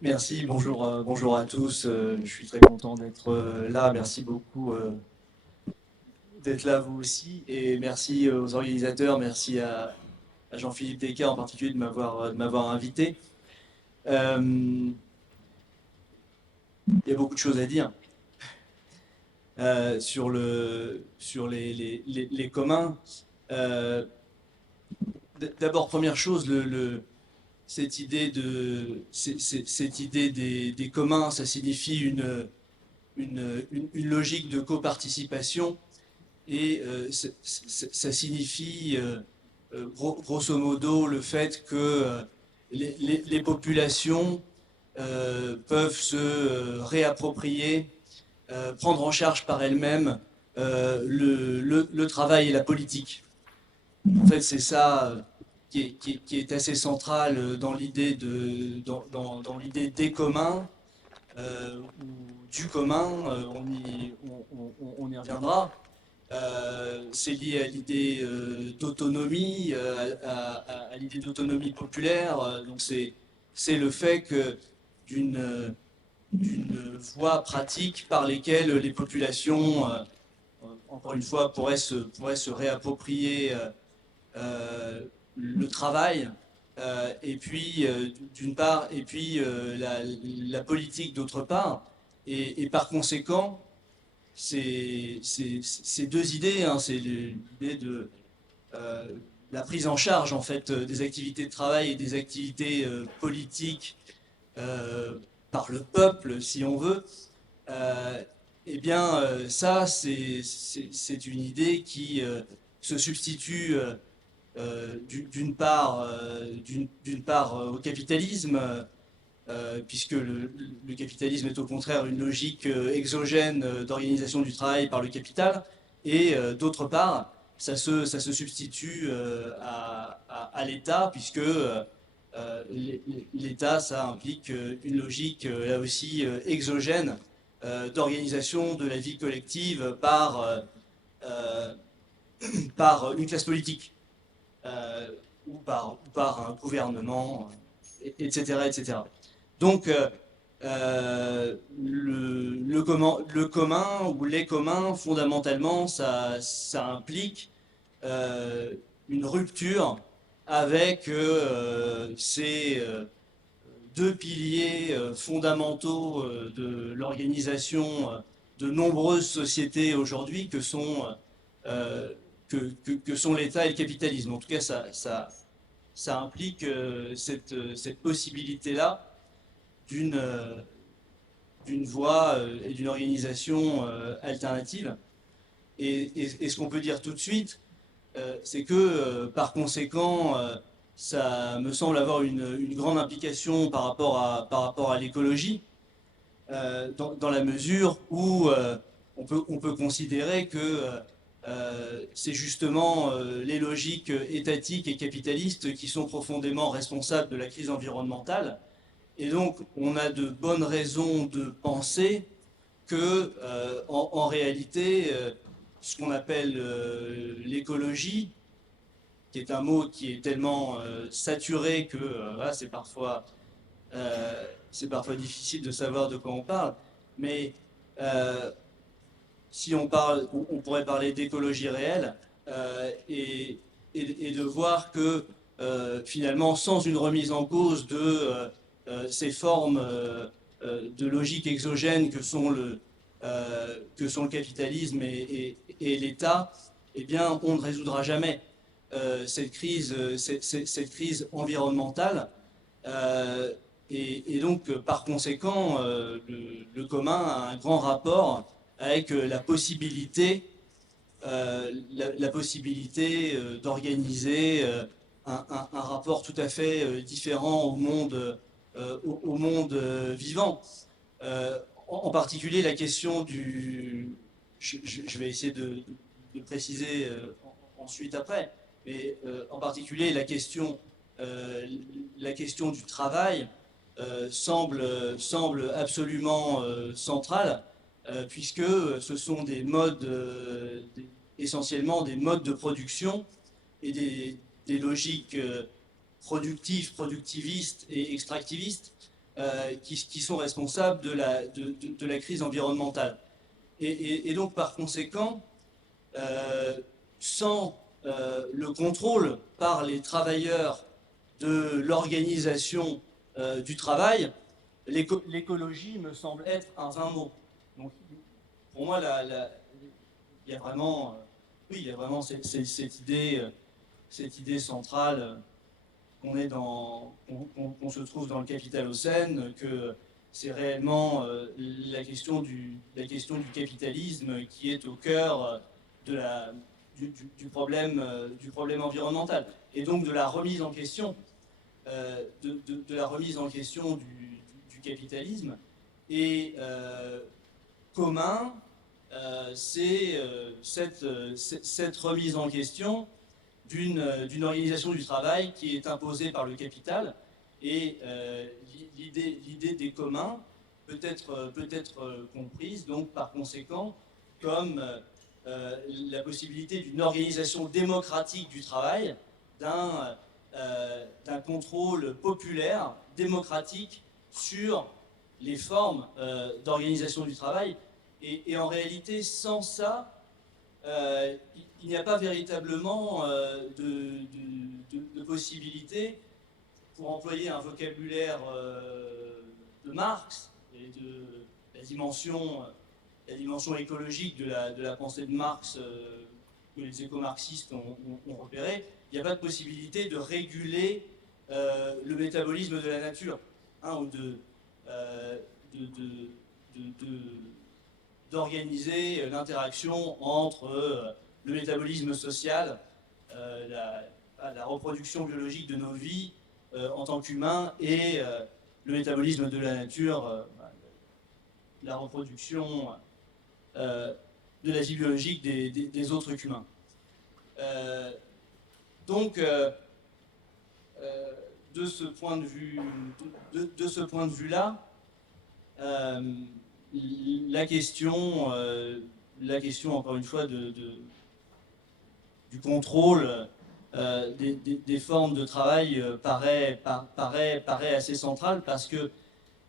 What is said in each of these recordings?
Merci, bonjour, bonjour à tous. Je suis très content d'être là. Merci beaucoup d'être là vous aussi. Et merci aux organisateurs, merci à Jean-Philippe Descas en particulier de m'avoir invité. Il y a beaucoup de choses à dire sur les communs. Euh, D'abord, première chose, cette idée des communs, ça signifie une logique de coparticipation. Et ça signifie, grosso modo, le fait que les populations peuvent se réapproprier, prendre en charge par elles-mêmes le travail et la politique. En fait, c'est ça qui est assez central dans l'idée dans l'idée des communs ou du commun. On y reviendra. C'est lié à l'idée d'autonomie, à l'idée d'autonomie populaire. Donc c'est le fait que d'une d'une voie pratique par lesquelles les populations, encore une fois, pourraient se réapproprier le travail, et puis d'une part, et puis la politique d'autre part. Et par conséquent, ces deux idées, hein, c'est l'idée de euh, la prise en charge en fait des activités de travail et des activités politiques euh, par le peuple, si on veut. Euh, eh bien, ça, c'est une idée qui se substitue d'une part au capitalisme, puisque le capitalisme est au contraire une logique exogène d'organisation du travail par le capital, et d'autre part, ça se substitue à l'État, puisque l'État, ça implique une logique, là aussi, exogène d'organisation de la vie collective euh, par une classe politique, ou par un gouvernement, etc., etc. Donc, le commun ou les communs, fondamentalement, ça implique euh, une rupture avec ces deux piliers fondamentaux de l'organisation de nombreuses sociétés aujourd'hui euh, que sont l'État et le capitalisme. En tout cas, ça implique cette possibilité-là d'une d'une voie et d'une organisation alternative. Et ce qu'on peut dire tout de suite, c'est que par conséquent, ça me semble avoir une grande implication par rapport à l'écologie, dans la mesure où on peut considérer que c'est justement les logiques étatiques et capitalistes qui sont profondément responsables de la crise environnementale. Et donc, on a de bonnes raisons de penser que, en réalité, ce qu'on appelle l'écologie, qui est un mot qui est tellement saturé que voilà, c'est parfois difficile de savoir de quoi on parle. Mais euh, si on parle, on pourrait parler d'écologie réelle, et de voir que finalement, sans une remise en cause de ces formes de logique exogène que sont le capitalisme et l'État, eh bien, on ne résoudra jamais cette crise environnementale. Euh, et donc, par conséquent, le commun a un grand rapport avec la possibilité d'organiser un rapport tout à fait différent au monde vivant. En particulier, la question du... Je vais essayer de préciser ensuite après, mais en particulier la question du travail semble absolument centrale, puisque ce sont des modes, essentiellement des modes de production et des logiques productives, productivistes et extractivistes qui sont responsables de la crise environnementale. Et donc, par conséquent, sans le contrôle par les travailleurs de l'organisation du travail, l'écologie me semble être un vain mot. Donc, pour moi, il y a vraiment, oui, il y a vraiment cette idée centrale qu'on se trouve dans le Capitalocène, que c'est réellement la question du capitalisme qui est au cœur du problème environnemental, et donc de la remise en question de la remise en question du capitalisme. Et commun, c'est cette remise en question d'une organisation du travail qui est imposée par le capital. Et l'idée des communs peut être comprise, donc par conséquent, comme la possibilité d'une organisation démocratique du travail, d'un contrôle populaire, démocratique, sur les formes d'organisation du travail. Et en réalité, sans ça, il n'y a pas véritablement de possibilité, pour employer un vocabulaire de Marx et de la dimension écologique de la pensée de Marx que les éco-marxistes ont repéré. Il n'y a pas de possibilité de réguler le métabolisme de la nature, hein, ou d'organiser l'interaction entre le métabolisme social, la reproduction biologique de nos vies en tant qu'humains, et le métabolisme de la nature, la reproduction de la vie biologique des autres qu'humains. Donc, de ce point de vue-là, la question, encore une fois, du contrôle des formes de travail paraît assez centrale, parce que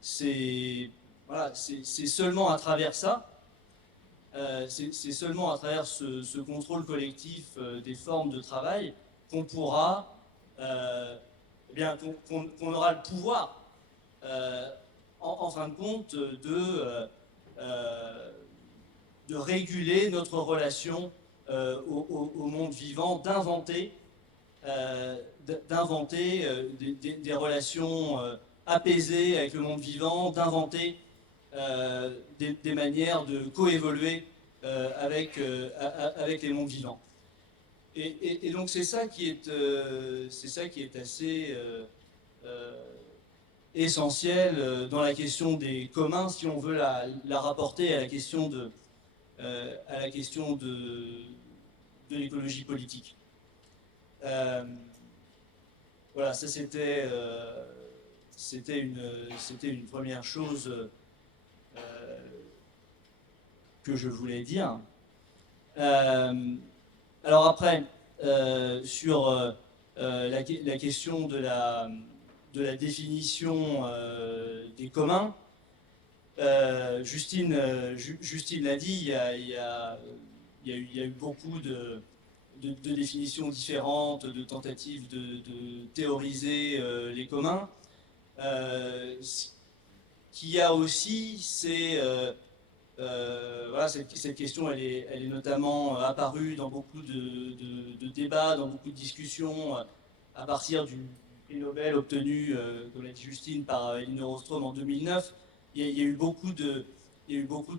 c'est seulement à travers ça, c'est seulement à travers ce contrôle collectif des formes de travail qu'on pourra, qu'on aura le pouvoir, en fin de compte, de réguler notre relation au monde vivant, d'inventer des relations apaisées avec le monde vivant, d'inventer des manières de coévoluer avec les mondes vivants. Et donc c'est ça qui est assez essentiel dans la question des communs, si on veut la rapporter à la question de l'écologie politique. Voilà, ça c'était une première chose que je voulais dire. Alors après, sur la question de la définition des communs, Justine l'a dit, il y a eu beaucoup de définitions différentes, de tentatives de théoriser les communs. Ce qu'il y a aussi, c'est voilà, cette question, elle est notamment apparue dans beaucoup de débats, dans beaucoup de discussions, à partir du prix Nobel obtenu, comme l'a dit Justine, par Elinor Ostrom en 2009. Il y a eu beaucoup de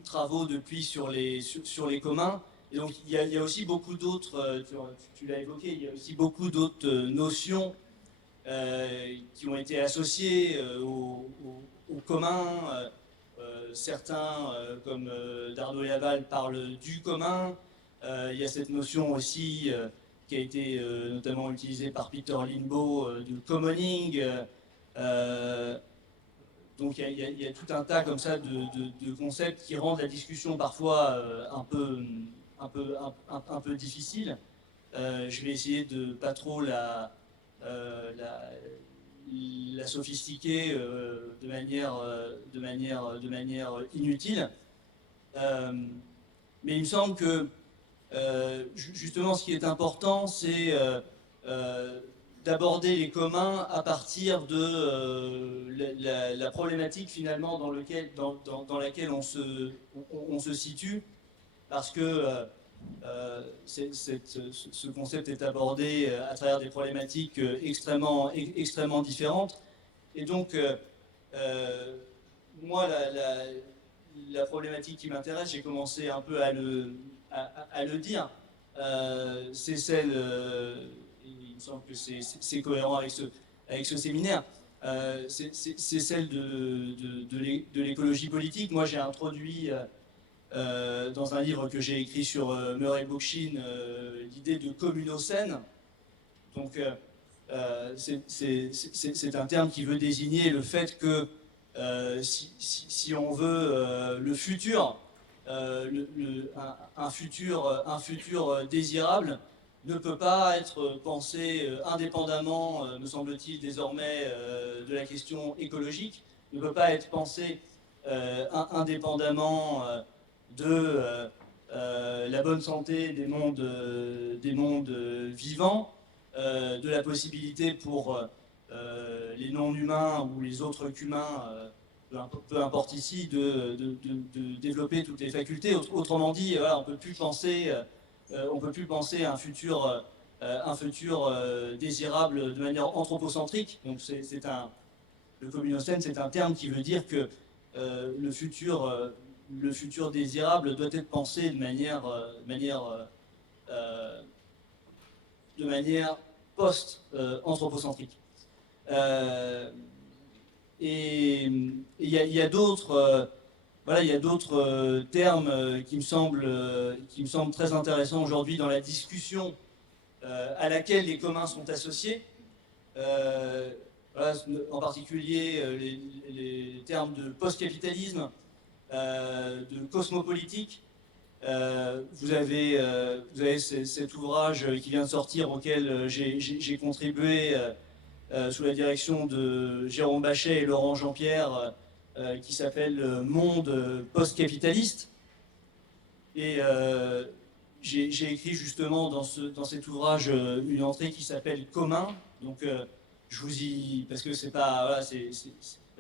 travaux depuis sur les communs. Et donc il y a aussi beaucoup d'autres, tu l'as évoqué, il y a aussi beaucoup d'autres notions qui ont été associées aux communs. Certains, comme Dardo et Aval, parlent du commun. Il y a cette notion aussi qui a été notamment utilisée par Peter Limbaugh du commoning. Donc il y a tout un tas comme ça de concepts qui rendent la discussion parfois un peu difficile. Je vais essayer de pas trop la la sophistiquer de manière inutile. Mais il me semble que justement, ce qui est important, c'est d'aborder les communs à partir de la problématique finalement dans laquelle on se situe, parce que ce concept est abordé à travers des problématiques extrêmement différentes. Et donc, moi, la problématique qui m'intéresse, j'ai commencé un peu à le dire, c'est celle, il me semble que c'est cohérent avec ce séminaire, c'est celle de l'écologie politique. Moi, j'ai introduit dans un livre que j'ai écrit sur Murray Bookchin l'idée de communocène. Donc, c'est un terme qui veut désigner le fait que si on veut le futur, un futur désirable ne peut pas être pensé indépendamment, me semble-t-il désormais, de la question écologique, ne peut pas être pensé indépendamment de la bonne santé des mondes vivants, de la possibilité pour les non-humains ou les autres qu'humains, peu importe ici, de développer toutes les facultés. Autrement dit, voilà, on ne peut plus penser à un futur désirable de manière anthropocentrique. Donc le communocène, c'est un terme qui veut dire que le futur désirable doit être pensé de manière post-anthropocentrique. Et il y a d'autres termes qui me semblent très intéressants aujourd'hui dans la discussion à laquelle les communs sont associés. Voilà, en particulier les termes de post-capitalisme, de cosmopolitique. Vous avez cet ouvrage qui vient de sortir, auquel j'ai contribué sous la direction de Jérôme Bachet et Laurent Jean-Pierre, qui s'appelle Monde post-capitaliste. Et j'ai écrit justement dans cet ouvrage une entrée qui s'appelle Commun. Donc parce que c'est pas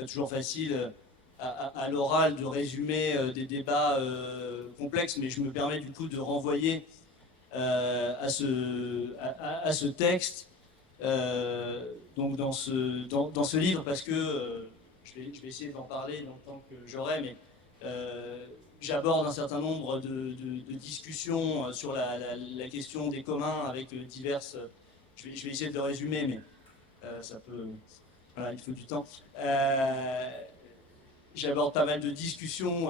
toujours facile à l'oral de résumer des débats complexes, mais je me permets du coup de renvoyer à ce texte, donc dans ce livre, parce que je vais essayer d'en parler dans le temps que j'aurai, mais j'aborde un certain nombre de discussions sur la question des communs avec diverses... Je vais essayer de le résumer, mais ça peut... Voilà, il faut du temps. J'aborde pas mal de discussions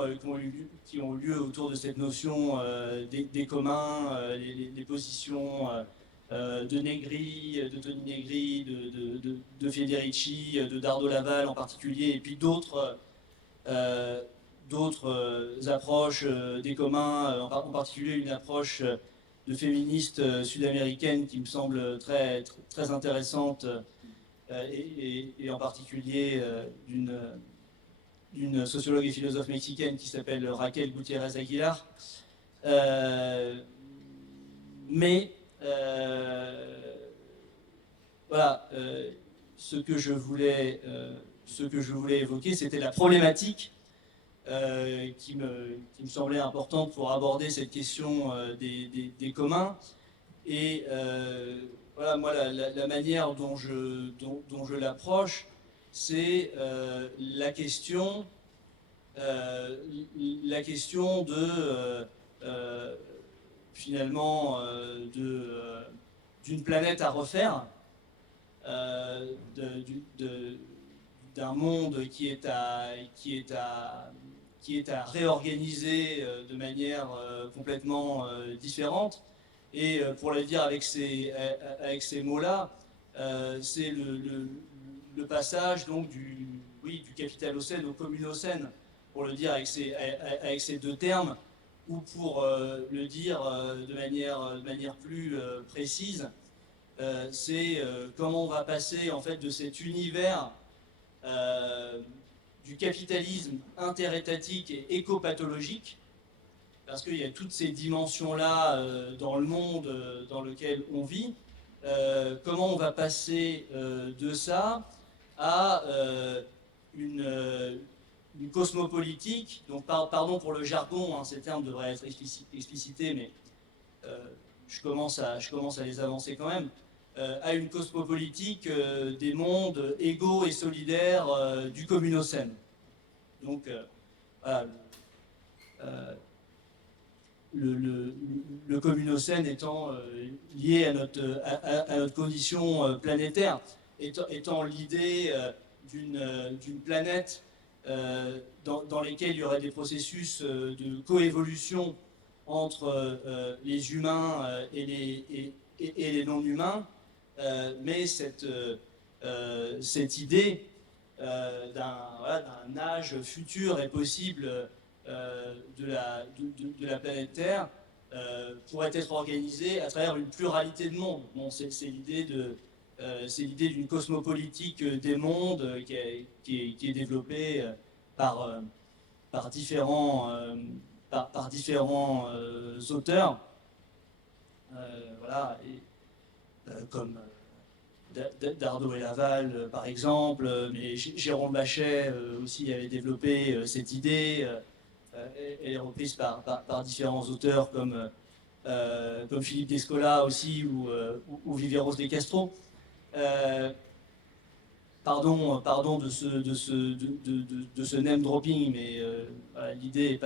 qui ont eu lieu autour de cette notion des communs, les positions de Negri, de Tony Negri, de Federici, de Dardo Laval en particulier, et puis d'autres approches des communs, en particulier une approche de féministe sud-américaine qui me semble très, très intéressante, et en particulier d'une sociologue et philosophe mexicaine qui s'appelle Raquel Gutiérrez Aguilar. Voilà, ce que je voulais évoquer, c'était la problématique qui me semblait importante pour aborder cette question des communs. Et voilà, moi, la manière dont je l'approche, c'est la question de finalement d'une planète à refaire, d'un monde qui est à réorganiser de manière complètement différente. Et pour le dire avec ces mots-là, c'est le passage donc du capitalocène au communocène, pour le dire avec ces deux termes, ou pour le dire de manière plus précise, c'est comment on va passer en fait de cet univers du capitalisme interétatique et éco-pathologique, parce qu'il y a toutes ces dimensions-là dans le monde dans lequel on vit. Comment on va passer de ça à une cosmopolitique, donc pardon pour le jargon, hein, ces termes devraient être explicités, mais je commence à les avancer quand même, à une cosmopolitique des mondes égaux et solidaires du communocène. Donc, voilà, le communocène étant lié à notre condition planétaire, étant l'idée d'une planète dans lesquelles il y aurait des processus de coévolution entre les humains et les non-humains, mais cette idée d'un âge futur et possible de la planète Terre pourrait être organisée à travers une pluralité de mondes. Bon, c'est l'idée d'une cosmopolitique des mondes qui est développée par différents auteurs, voilà, comme Dardot et Laval par exemple, mais Jérôme Bachet aussi avait développé cette idée. Elle est reprise par différents auteurs comme Philippe Descola aussi ou Viveros de Castro. Pardon de ce name dropping, mais voilà, l'idée n'est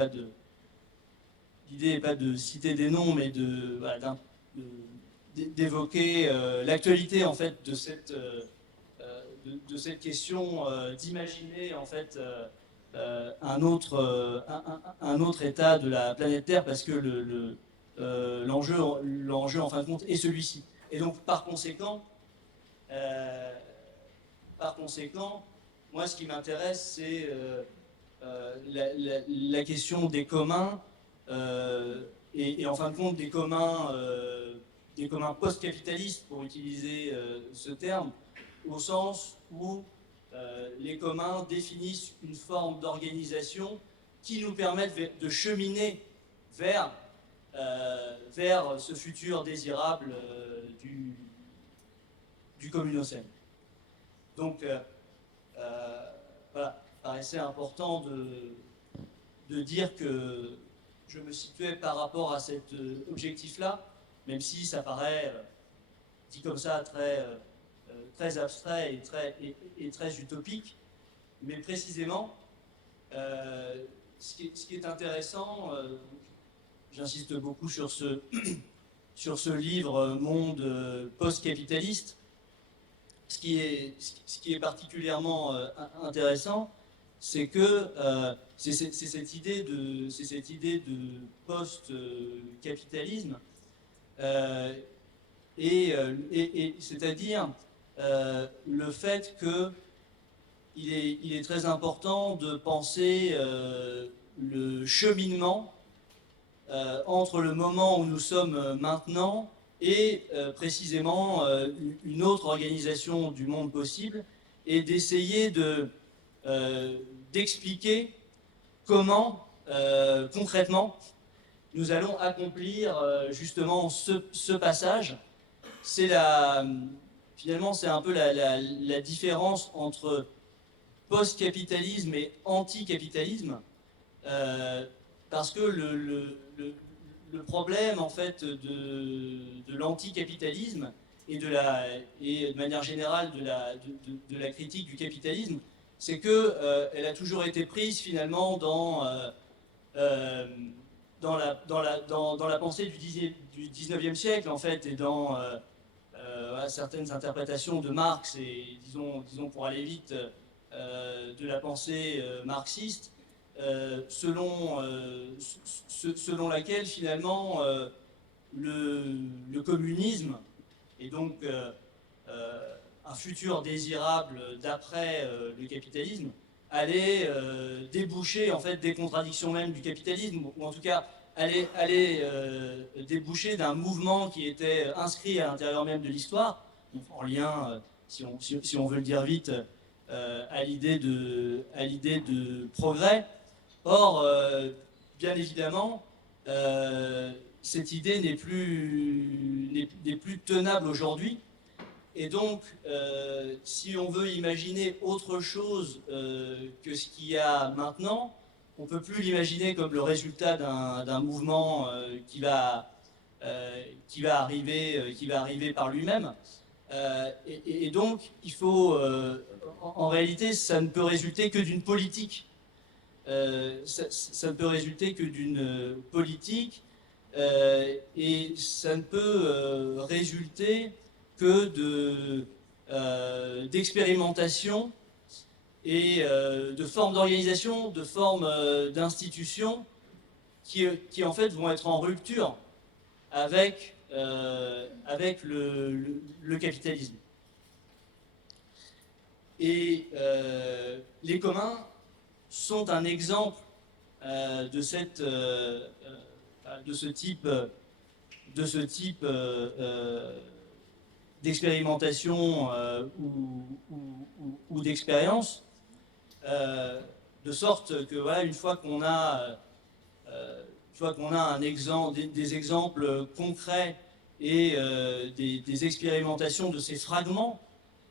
pas de citer des noms, mais d'évoquer l'actualité en fait de cette question, d'imaginer en fait un autre état de la planète Terre, parce que l'enjeu en fin de compte est celui-ci. Et donc par conséquent, moi ce qui m'intéresse c'est la question des communs et en fin de compte des communs post-capitalistes, pour utiliser ce terme, au sens où les communs définissent une forme d'organisation qui nous permettent de cheminer vers ce futur désirable du communocène. Donc, voilà, il paraissait important de dire que je me situais par rapport à cet objectif-là, même si ça paraît, dit comme ça, très abstrait et très utopique, mais précisément, ce qui est intéressant, j'insiste beaucoup sur ce livre Monde post-capitaliste, ce qui est particulièrement intéressant, c'est que c'est cette idée de post-capitalisme, et c'est-à-dire le fait qu'il est très important de penser le cheminement entre le moment où nous sommes maintenant et précisément une autre organisation du monde possible, et d'essayer d'expliquer comment concrètement nous allons accomplir justement ce passage. Finalement, c'est un peu la différence entre post-capitalisme et anti-capitalisme, parce que le problème en fait de l'anti-capitalisme et de manière générale de la critique du capitalisme, c'est que elle a toujours été prise finalement dans la pensée du 19e siècle en fait, et dans certaines interprétations de Marx et disons pour aller vite de la pensée marxiste, selon laquelle finalement le communisme et donc un futur désirable d'après le capitalisme allait déboucher en fait des contradictions même du capitalisme, ou en tout cas allait déboucher d'un mouvement qui était inscrit à l'intérieur même de l'histoire, en lien, si on veut le dire vite, à l'idée de progrès. Or, bien évidemment, cette idée n'est plus tenable aujourd'hui. Et donc, si on veut imaginer autre chose que ce qu'il y a maintenant, on ne peut plus l'imaginer comme le résultat d'un mouvement qui va arriver par lui-même. Et donc, il faut, en réalité, ça ne peut résulter que d'une politique. Ça ne peut résulter que d'une politique, et ça ne peut résulter que d'expérimentation et de formes d'organisation, de formes d'institutions qui en fait vont être en rupture avec le capitalisme. Et les communs sont un exemple de ce type d'expérimentation ou d'expérience, de sorte que voilà, une fois qu'on a des exemples concrets et des expérimentations de ces fragments,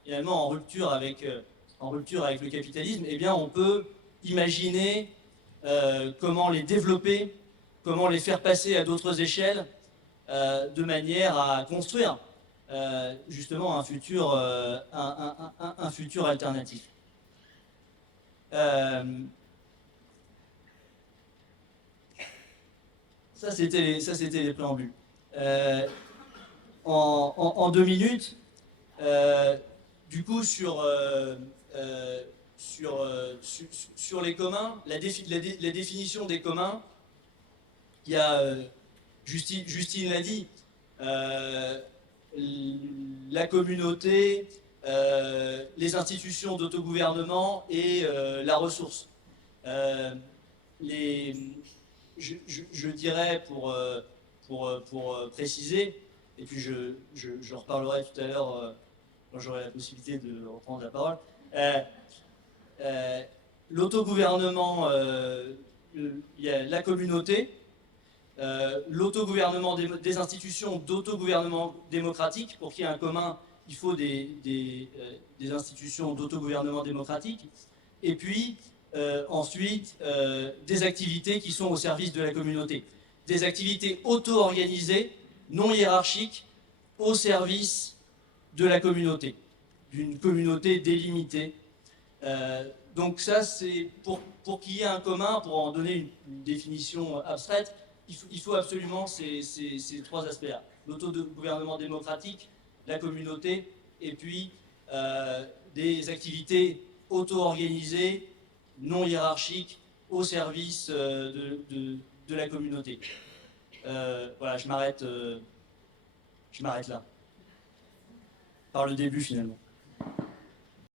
finalement en rupture avec le capitalisme, eh bien on peut imaginer comment les développer, comment les faire passer à d'autres échelles, de manière à construire justement un futur alternatif. Ça, c'était les préambules. En 2 minutes, du coup, sur les communs, la définition des communs, il y a, Justine l'a dit, la communauté, les institutions d'autogouvernement et la ressource. Je dirais pour préciser, et puis je reparlerai tout à l'heure quand j'aurai la possibilité de reprendre la parole. L'autogouvernement, il y a la communauté, l'autogouvernement des institutions d'autogouvernement démocratique. Pour qu'il y ait un commun, il faut des institutions d'autogouvernement démocratique. Et puis, ensuite, des activités qui sont au service de la communauté. Des activités auto-organisées, non hiérarchiques, au service de la communauté, d'une communauté délimitée. Donc ça, c'est pour qu'il y ait un commun, pour en donner une définition abstraite, il faut absolument ces 3 aspects-là. L'autogouvernement démocratique, la communauté, et puis des activités auto-organisées, non hiérarchiques, au service de la communauté. Voilà, je m'arrête là. Par le début, finalement.